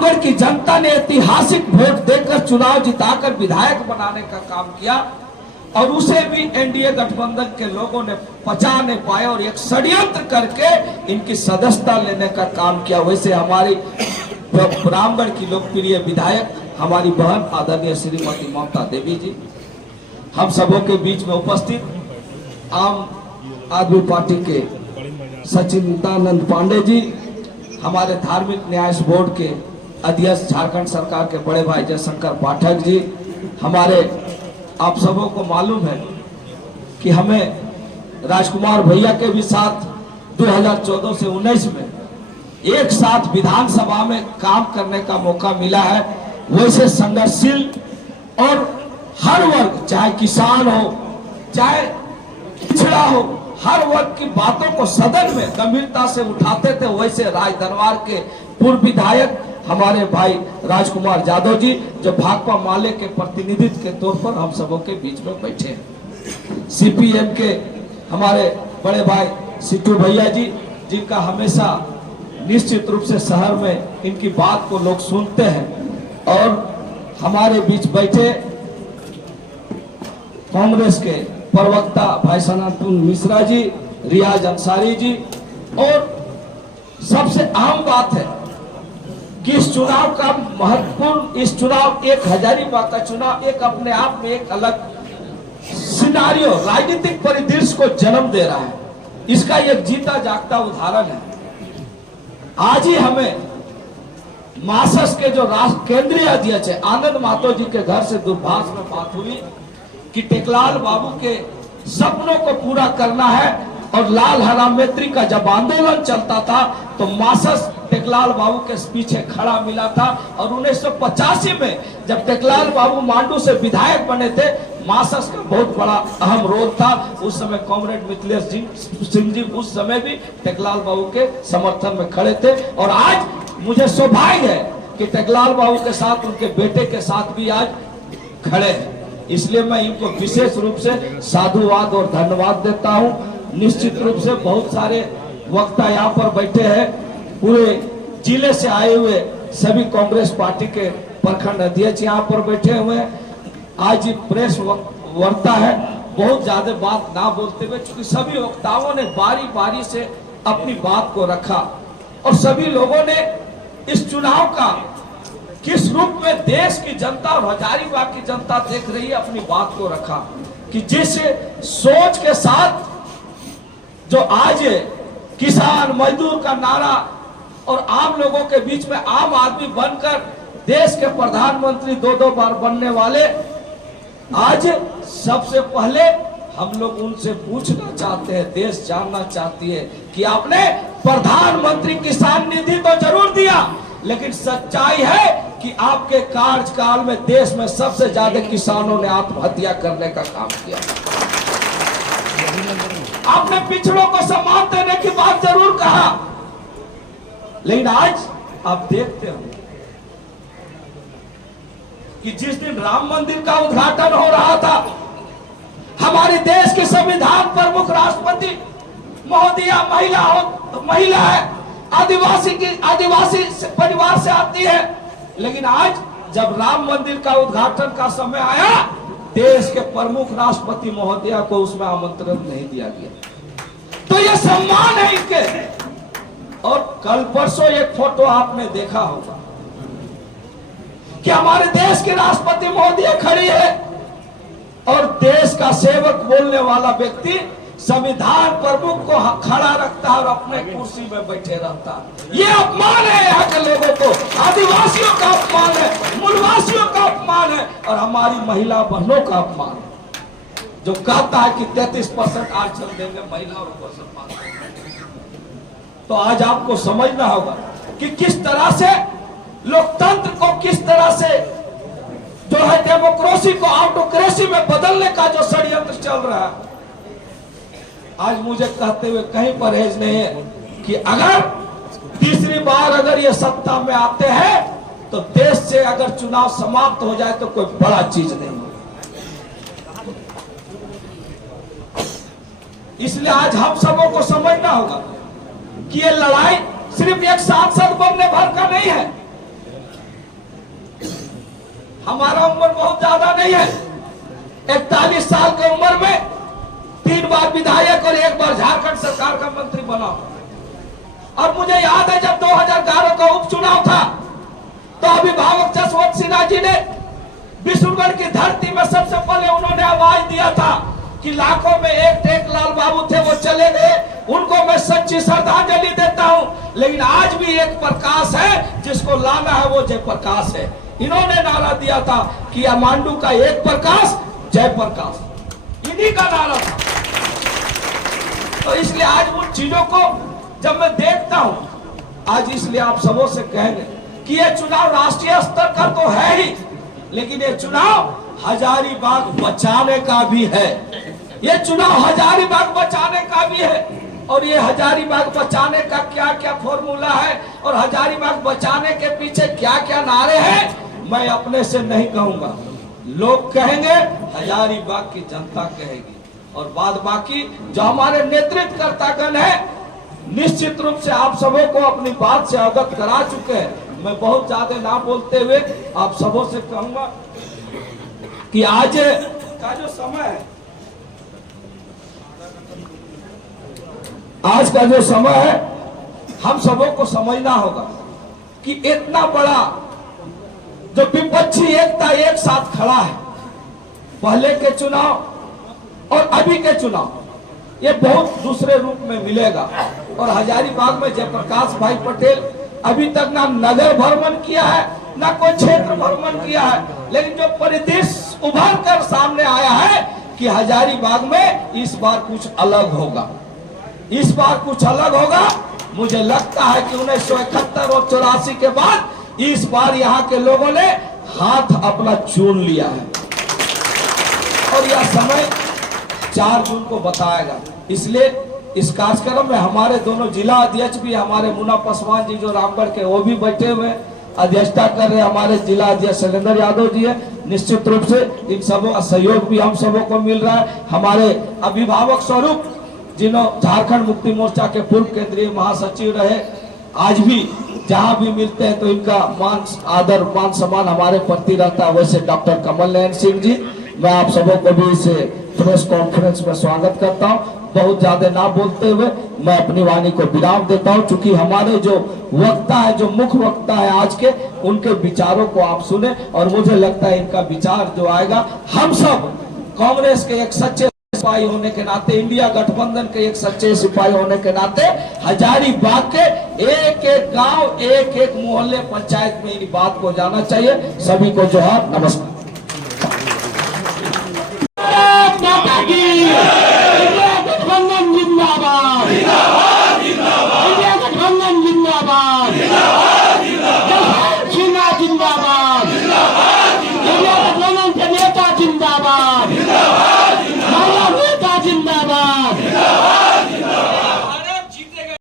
रामगढ़ की जनता ने ऐतिहासिक वोट देकर चुनाव जिताकर विधायक बनाने का काम किया और उसे भी एनडीए गठबंधन के लोगों ने पचा नहीं पाए और एक षड्यंत्र करके इनकी सदस्यता लेने का काम किया। वैसे हमारी रामगढ़ की लोकप्रिय विधायक हमारी बहन आदरणीय श्रीमती ममता देवी जी, हम सबों के बीच में उपस्थित आम आदमी पार्टी के सचिदानंद पांडे जी, हमारे धार्मिक न्याय बोर्ड के अध्यक्ष झारखंड सरकार के बड़े भाई जयशंकर पाठक जी, हमारे आप सबों को मालूम है कि हमें राजकुमार भैया के भी साथ 2014 से 19 में एक साथ विधानसभा में काम करने का मौका मिला है। वैसे संघर्षशील और हर वर्ग, चाहे किसान हो चाहे पिछड़ा हो, हर वर्ग की बातों को सदन में गंभीरता से उठाते थे। वैसे राजदरबार के पूर्व विधायक हमारे भाई राजकुमार यादव जी, जो भाकपा माले के प्रतिनिधित्व के तौर पर हम सबों के बीच में बैठे हैं। सीपीएम के हमारे बड़े भाई सिट्टू भैया जी, जिनका हमेशा निश्चित रूप से शहर में इनकी बात को लोग सुनते हैं। और हमारे बीच बैठे कांग्रेस के प्रवक्ता भाई सनातन मिश्रा जी, रियाज अंसारी जी। और सबसे अहम बात है कि इस चुनाव का महत्वपूर्ण, इस चुनाव एक हजारीबाग का चुनाव एक अपने आप में एक अलग सिनारियो, राजनीतिक परिदृश्य को जन्म दे रहा है। इसका एक जीता जागता उदाहरण है। आज ही हमें मासस के जो राष्ट्र केंद्रीय अध्यक्ष है आनंद महतो जी के घर से दूरभाष में बात हुई कि टेकलाल बाबू के सपनों को पूरा करना है। और लाल हराम मैत्री का जब आंदोलन चलता था तो मासस टेकलाल बाबू के पीछे खड़ा मिला था। और 1985 में जब टेकलाल बाबू मांडू से विधायक बने थे, मासस का बहुत बड़ा अहम रोल था। उस समय कॉमरेड मिथिलेश सिंह जी उस समय भी टेकलाल बाबू के समर्थन में खड़े थे। और आज मुझे सौभाग्य है कि टेकलाल बाबू के साथ उनके बेटे के साथ भी आज खड़े हैं। इसलिए मैं इनको विशेष रूप से साधुवाद और धन्यवाद देता हूं। निश्चित रूप से बहुत सारे वक्ता यहाँ पर बैठे हैं, पूरे जिले से आए हुए सभी कांग्रेस पार्टी के प्रखंड अध्यक्ष यहाँ पर बैठे हुए हैं। आज प्रेस वार्ता है, बहुत ज्यादा बात ना बोलते हुए, क्योंकि सभी वक्ताओं ने बारी बारी से अपनी बात को रखा और सभी लोगों ने इस चुनाव का किस रूप में देश की जनता और हजारीबाग की जनता देख रही है अपनी बात को रखा। कि जिस सोच के साथ जो आज किसान मजदूर का नारा और आम लोगों के बीच में आम आदमी बनकर देश के प्रधानमंत्री 2-2 बार बनने वाले, आज सबसे पहले हम लोग उनसे पूछना चाहते हैं, देश जानना चाहती है कि आपने प्रधानमंत्री किसान निधि तो जरूर दिया, लेकिन सच्चाई है कि आपके कार्यकाल में देश में सबसे ज्यादा किसानों ने आत्महत्या करने का काम किया। आपने पिछड़ों को सम्मान देने की बात जरूर कहा, लेकिन आज आप देखते हो कि जिस दिन राम मंदिर का उद्घाटन हो रहा था, हमारे देश के संविधान प्रमुख राष्ट्रपति महोदया महिला है, आदिवासी परिवार से आती है, लेकिन आज जब राम मंदिर का उद्घाटन का समय आया, देश के प्रमुख राष्ट्रपति महोदया को उसमें आमंत्रण नहीं दिया गया। तो ये सम्मान है इनके। और कल परसों एक फोटो आपने देखा होगा कि हमारे देश के राष्ट्रपति महोदया खड़ी है और देश का सेवक बोलने वाला व्यक्ति संविधान प्रमुख को खड़ा रखता है और अपने कुर्सी में बैठे रहता है। ये अपमान है यहाँ के लोगों को, आदिवासियों का अपमान है, मूलवासियों का अपमान है और हमारी महिला बहनों का अपमान है, जो कहता है कि 33% आरक्षण देंगे महिलाओं को। तो आज आपको समझना होगा कि किस तरह से लोकतंत्र को, किस तरह से जो है डेमोक्रेसी को ऑटोक्रेसी में बदलने का जो षड्यंत्र चल रहा है। आज मुझे कहते हुए कहीं परहेज नहीं है कि अगर तीसरी बार अगर ये सत्ता में आते हैं तो देश से अगर चुनाव समाप्त हो जाए तो कोई बड़ा चीज नहीं है। इसलिए आज हम सबों को समझना होगा कि ये लड़ाई सिर्फ एक सांसद बनने भर का नहीं है, हमारा उम्र बहुत ज्यादा नहीं है। 41 साल की उम्र में 3 बार विधायक और 1 बार झारखंड सरकार का मंत्री बना। और मुझे याद है जब 2011 का उपचुनाव था तो अभिभावक जसवंत सिन्हा जी ने विष्णुगढ़ की धरती में सबसे पहले उन्होंने आवाज दिया था कि लाखों में एक टेकलाल बाबू थे, वो चले गए, उनको मैं सच्ची श्रद्धांजलि देता हूं। लेकिन आज भी एक प्रकाश है, जिसको लाना है वो जयप्रकाश है। इन्होंने नारा दिया था कि अमांडू का एक प्रकाश जयप्रकाश, इन्हीं का नारा था। तो इसलिए आज उन चीजों को जब मैं देखता हूं, आज इसलिए आप सबों से कहेंगे कि ये चुनाव राष्ट्रीय स्तर का तो है ही, लेकिन ये चुनाव हजारीबाग बचाने का भी है। ये चुनाव हजारीबाग बचाने का भी है। और ये हजारीबाग बचाने का क्या क्या फॉर्मूला है और हजारीबाग बचाने के पीछे क्या क्या नारे हैं, मैं अपने से नहीं कहूंगा, लोग कहेंगे, हजारीबाग की जनता कहेगी। और बाद बाकी जो हमारे नेतृत्वकर्तागण है, निश्चित रूप से आप सबों को अपनी बात से अवगत करा चुके हैं। मैं बहुत ज्यादा ना बोलते हुए आप सबों से कहूंगा कि आज का जो समय है, आज का जो समय है, हम सबों को समझना होगा कि इतना बड़ा जो विपक्षी एकता एक साथ खड़ा है, पहले के चुनाव और अभी के चुनाव, ये बहुत दूसरे रूप में मिलेगा। और हजारीबाग में जयप्रकाश भाई पटेल अभी तक ना नगर भ्रमण किया है, ना कोई क्षेत्र भ्रमण किया है, लेकिन जो परिदृश्य उभर कर सामने आया है कि हजारीबाग में इस बार कुछ अलग होगा, इस बार कुछ अलग होगा। मुझे लगता है कि 1971 और 84 के बाद इस बार यहाँ के लोगों ने हाथ अपना चुन लिया है और यह समय 4 जून को बताएगा। इसलिए इस कार्यक्रम में हमारे दोनों जिला अध्यक्ष भी, हमारे मुन्ना पासवान जी जो रामगढ़ के, वो भी बैठे हुए अध्यक्षता कर रहे, हमारे जिला अध्यक्ष शैलेंद्र यादव जी है। निश्चित रूप से इन सबों का सहयोग भी हम सबों को मिल रहा है। हमारे अभिभावक स्वरूप जिन्हों झारखंड मुक्ति मोर्चा के पूर्व केंद्रीय महासचिव रहे, आज भी जहां भी मिलते हैं तो इनका मान आदर मान सम्मान हमारे प्रति रहता है। वैसे डॉक्टर कमल नयन सिंह जी, मैं आप सबों को भी इस प्रेस कॉन्फ्रेंस में स्वागत करता हूं। बहुत ज्यादा ना बोलते हुए मैं अपनी वाणी को विराम देता हूं, क्योंकि हमारे जो वक्ता है, जो मुख्य वक्ता है आज के, उनके विचारों को आप सुने। और मुझे लगता है इनका विचार जो आएगा, हम सब कांग्रेस के एक सच्चे सिपाही होने के नाते, इंडिया गठबंधन के एक सच्चे सिपाही होने के नाते, हजारीबाग के एक एक गांव, एक एक मोहल्ले, पंचायत में इन बात को जाना चाहिए। सभी को जोहार, नमस्कार। जिंदाबाद, इंडिया गठबंधन जिंदाबाद।